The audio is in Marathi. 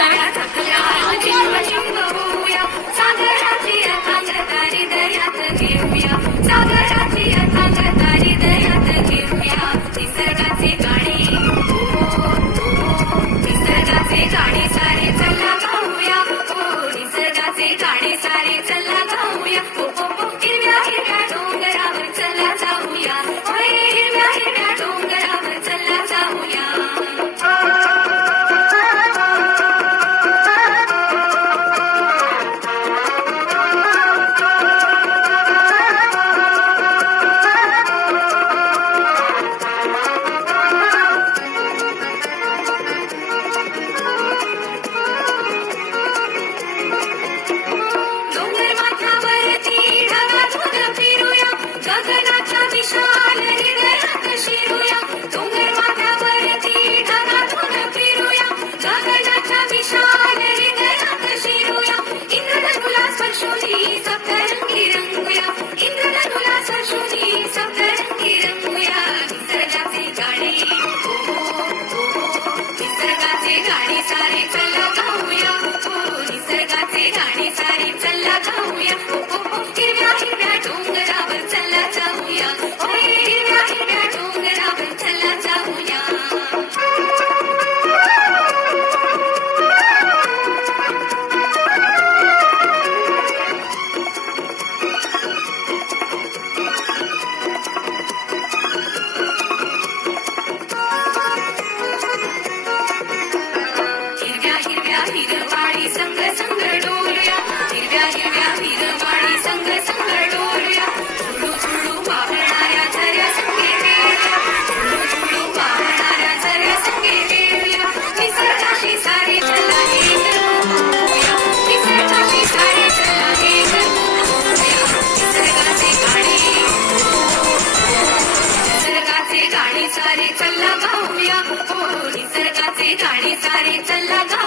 वाऱ्यात आपल्या चिंब चिंब होऊया, सागराची अथांगता हृदयात घेऊया, सागराची अथांगता हृदयात घेऊया. निसर्गाचे गाणे निसर्गाचे गाणे सारे चला गाऊया, निसर्गाचे गाणे सारे चला गाऊया. हिरव्या हिरव्या डोंगरावर चला जाऊया, हिरव्या हिरव्या डोंगरावर चला जाऊया. डोंगर माथ्यावरती ढगातून फिरूया, गगनाच्या विशाल हृदयात शिरूया. डोंगर माथ्यावरती ढगातून फिरूया, गगनाच्या विशाल हृदयात शिरूया. इंद्रधनुला स्पर्शुनी सप्तरंगी रंगूया, इंद्रधनुला स्पर्शुनी सप्तरंगी रंगूया. निसर्गाचे गाणे निसर्गाचे गाणे सारे चला गाऊया, निसर्गाचे गाणे सारे चला गाऊया. हिरव्या हिरव्या डोंगरावर चला जाऊया, हिरव्या हिरव्या डोंगरावर चला जाऊया. हिरव्या हिरव्या हिरवाळी संग संग डोलूया, हिरव्या हिरव्या हिरवाळी संग संग डोलूया. झुळू झुळू वाहणाऱ्या झऱ्या संगे वेळूया, झुळू झुळू वाहणाऱ्या झऱ्या संगे वेळूया. निसर्गाशी सारे चला एक होऊया, निसर्गाशी सारे चला एक होऊया. निसर्गाचे गाणे निसर्गाचे गाणे सारे चला गाऊया, निसर्गाचे गाणे सारे चला गाऊया.